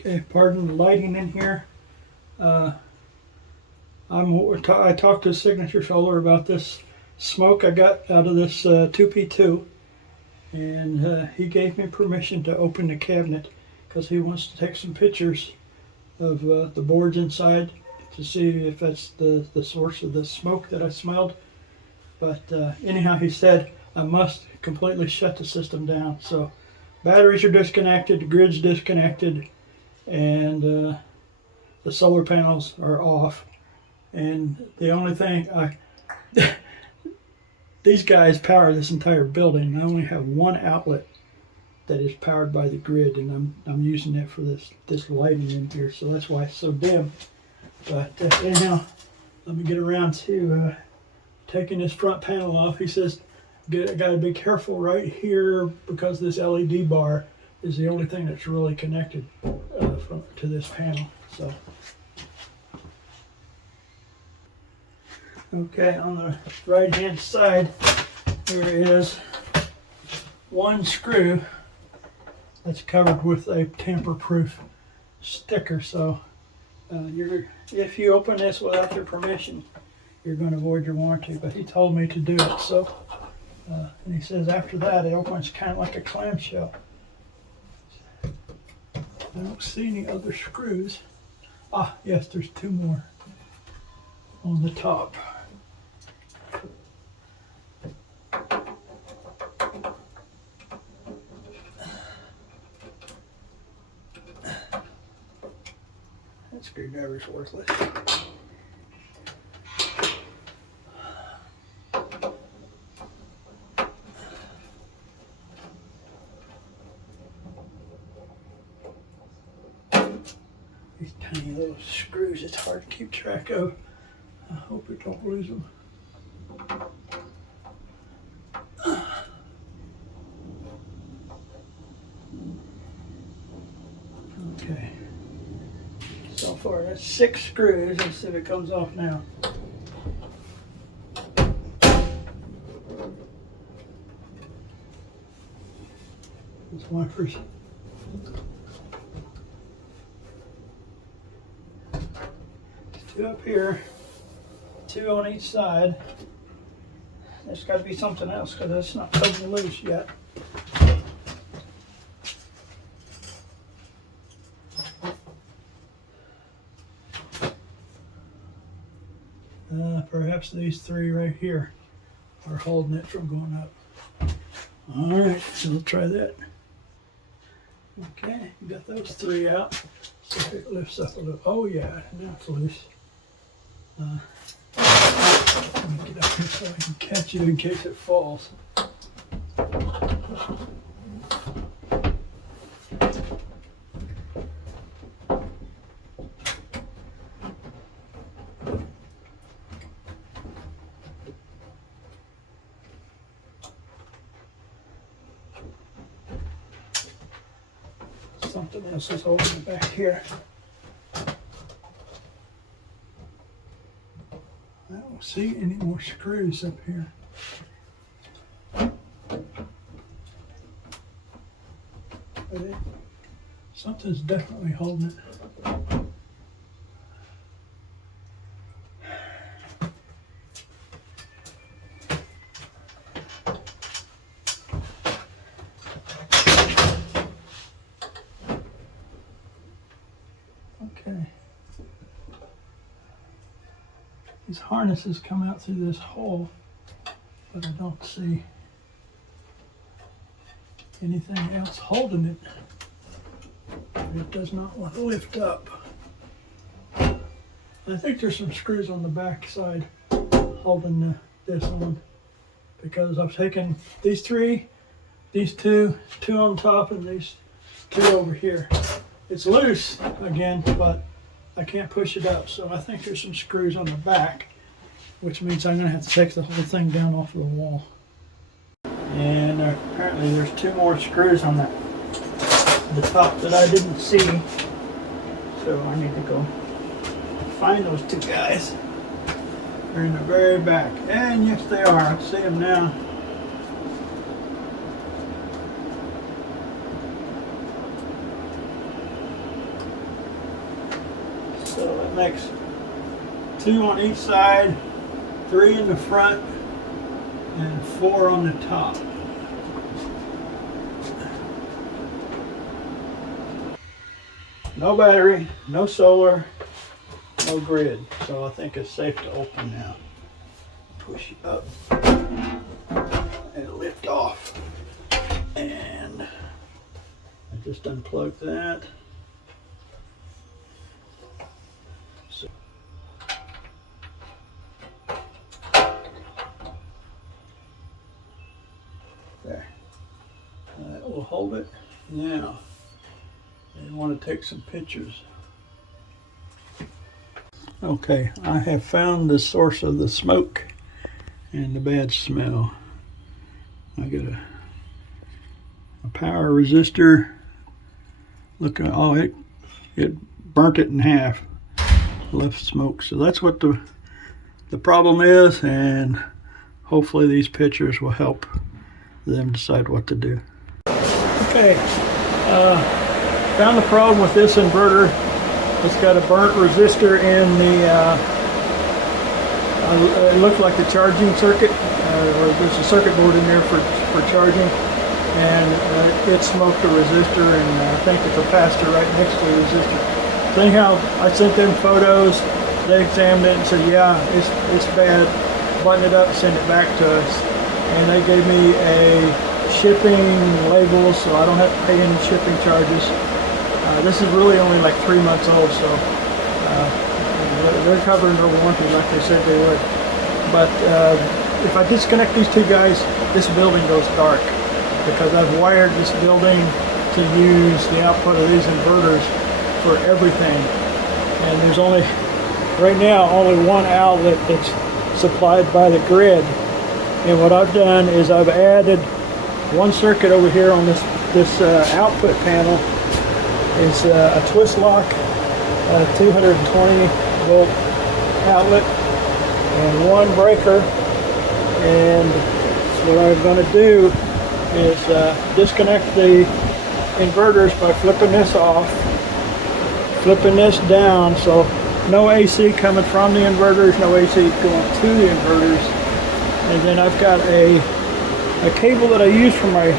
Okay, pardon the lighting in here. I talked to Signature Solar about this smoke I got out of this 2P2, and he gave me permission to open the cabinet because he wants to take some pictures of the boards inside to see if that's the source of the smoke that I smelled. But anyhow, he said I must completely shut the system down. So batteries are disconnected, the grid's disconnected, and the solar panels are off. And the only thing these guys power this entire building. I only have one outlet that is powered by the grid, and I'm using it for this lighting in here, so that's why it's so dim. But anyhow, let me get around to taking this front panel off. He says I got to be careful right here because this LED bar is the only thing that's really connected to this panel. So okay, on the right hand side there is one screw that's covered with a tamper-proof sticker. So if you open this without their permission, you're going to void your warranty. But he told me to do it. So and he says after that it opens kind of like a clamshell. I don't see any other screws. Ah, yes, there's two more on the top. That screwdriver's worthless. These tiny little screws, it's hard to keep track of. I hope we don't lose them. Okay. So far, that's 6 screws. Let's see if it comes off now. There's one for 2 up here, 2 on each side. There's got to be something else because it's not totally loose yet. Perhaps these 3 right here are holding it from going up. All right, so we'll try that. Okay, we got those 3 out. See if it lifts up a little. Oh yeah, now it's loose. Let me get up here so I can catch it in case it falls. Something else is holding it back here. I don't see any more screws up here. But something's definitely holding it. Okay. These harnesses come out through this hole, but I don't see anything else holding it. It does not want to lift up. I think there's some screws on the back side holding this on, because I've taken these 3, these 2 on top, and these 2 over here. It's loose again, but I can't push it up, so I think there's some screws on the back, which means I'm going to have to take the whole thing down off of the wall. And apparently there's 2 more screws on the top that I didn't see, so I need to go find those 2 guys. They're in the very back, and yes they are, I see them now. So it makes 2 on each side, 3 in the front, and 4 on the top. No battery, no solar, no grid. So I think it's safe to open now. Push it up and lift off. And I just unplugged that. So there. That will hold it. Now, I want to take some pictures. Okay, I have found the source of the smoke and the bad smell. I got a power resistor. Look at, oh, it burnt it in half, left smoke. So that's what the problem is, and hopefully these pictures will help them decide what to do. Okay, found the problem with this inverter. It's got a burnt resistor in the, it looked like the charging circuit, or there's a circuit board in there for charging, and it smoked the resistor, and I think the capacitor right next to the resistor. So anyhow, I sent them photos, they examined it and said, yeah, it's bad, button it up and send it back to us. And they gave me a shipping label, so I don't have to pay any shipping charges. This is really only like 3 months old, so they're covering their warranty like they said they would. But if I disconnect these two guys, this building goes dark, because I've wired this building to use the output of these inverters for everything. And there's only, right now, only one outlet that's supplied by the grid. And what I've done is I've added one circuit over here on this output panel. It's a twist lock, 220 volt outlet, and one breaker. And what I'm going to do is disconnect the inverters by flipping this off, flipping this down, so no AC coming from the inverters, no AC going to the inverters. And then I've got a cable that I use for my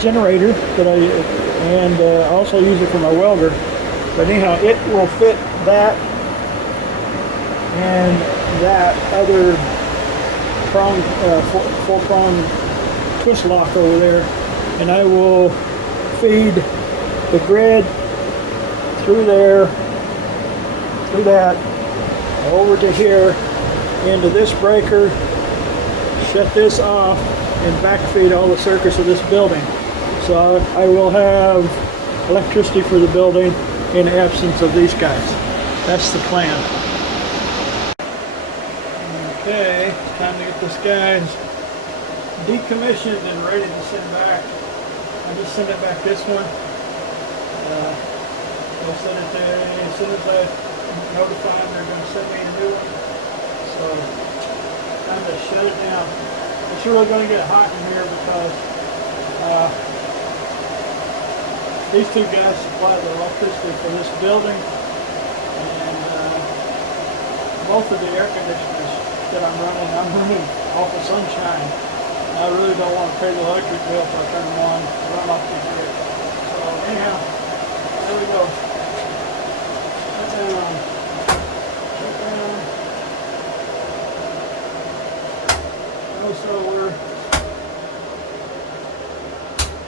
generator that I also use it for my welder. But anyhow, it will fit that and that other prong, 4-prong twist lock over there, and I will feed the grid through there, through that, over to here, into this breaker, shut this off, and backfeed all the circuits of this building. So I will have electricity for the building in absence of these guys. That's the plan. Okay, it's time to get this guy decommissioned and ready to send back. I just sent it back this one. They'll send it there as soon as I notify them they're going to send me a new one. So time to shut it down. It's really going to get hot in here because these two guys supply the electricity for this building, and both of the air conditioners that I'm running off of sunshine. I really don't want to pay the electric bill if I turn them on, run off the grid. So anyhow, there we go. Shut down. Shut down. No solar.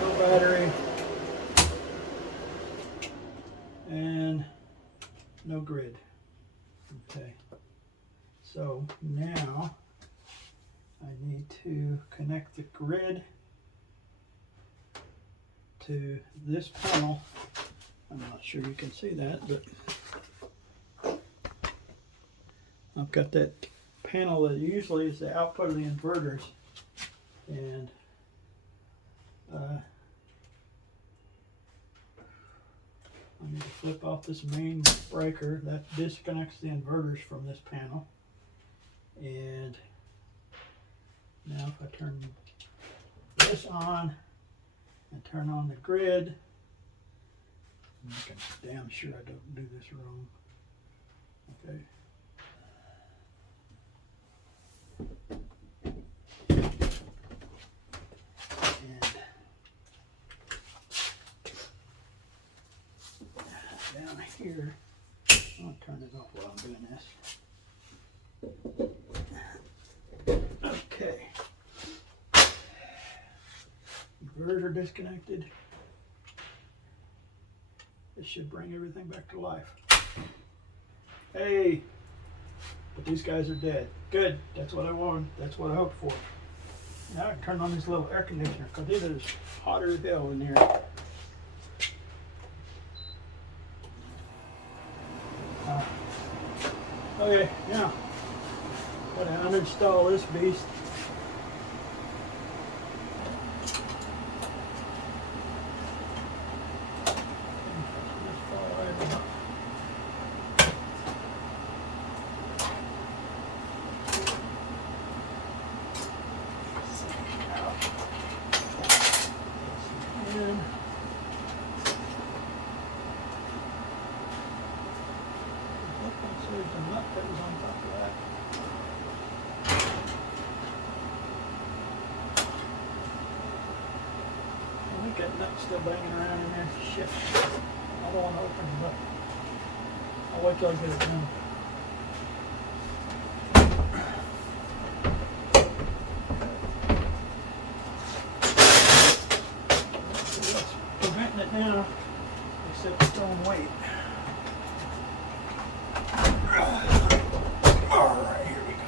No battery. And no grid. Okay. So now I need to connect the grid to this panel. I'm not sure you can see that, but I've got that panel that usually is the output of the inverters, and I need to flip off this main breaker that disconnects the inverters from this panel. And now if I turn this on and turn on the grid, making damn sure I don't do this wrong. Okay. And down here, I'll turn it off while I'm doing this. Okay. Inverter disconnected. This should bring everything back to life. Hey, but these guys are dead. Good, that's what I wanted. That's what I hoped for. Now I can turn on this little air conditioner because it is hotter as hell in here. Okay, now gotta uninstall this beast. There's a nut that was on top of that. I think that nut's still banging around in there. Shit. I don't want to open it up. I'll wait till I get it done. So that's preventing it now, except its own weight. Alright, here we go.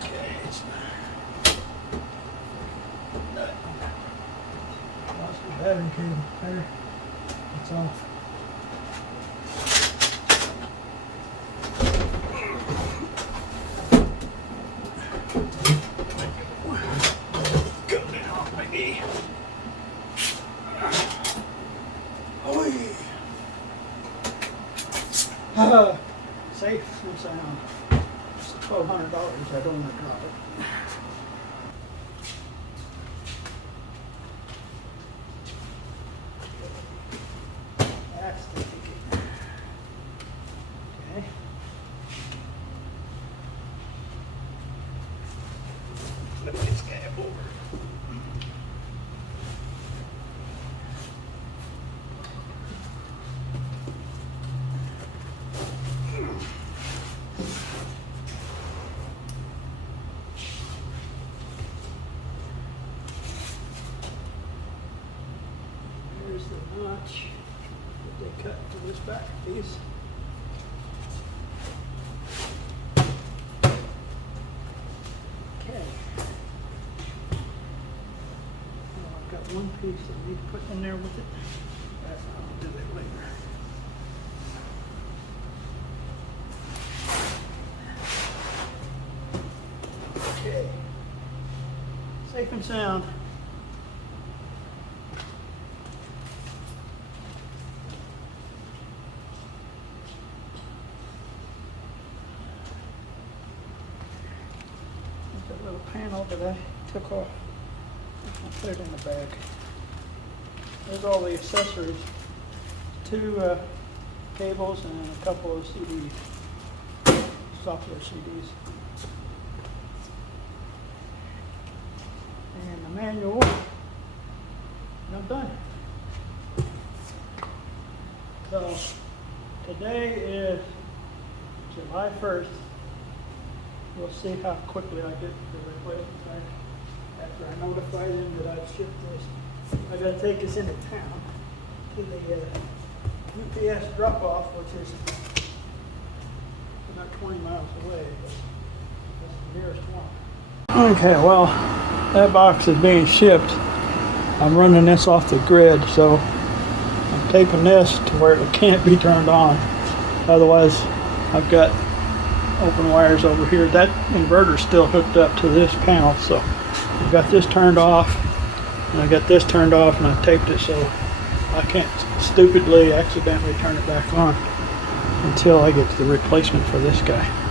Okay, it's nut. Lost the battery cable. There. It's off. Go down off my knee. Safe and sound. It's $1,200. I don't want to drop it. That's the ticket. Okay. Let me get this guy over. There's the notch that they cut to this back piece. Okay. Well, I've got one piece I need to put in there with it. I'll do that later. Okay. Safe and sound. That little panel that I took off. I'll put it in the bag. There's all the accessories. 2 cables and a couple of CDs. Software CDs. And the manual. And I'm done. So today is July 1st. we'll see how quickly I get the replacement back after I notify them that I've shipped this. I gotta take this into town to the UPS drop-off, which is about 20 miles away, but that's the nearest one. Okay, well, that box is being shipped. I'm running this off the grid, so I'm taping this to where it can't be turned on. Otherwise, I've got open wires over here. That inverter's still hooked up to this panel, so I've got this turned off, and I got this turned off, and I've taped it so I can't stupidly accidentally turn it back on until I get the replacement for this guy.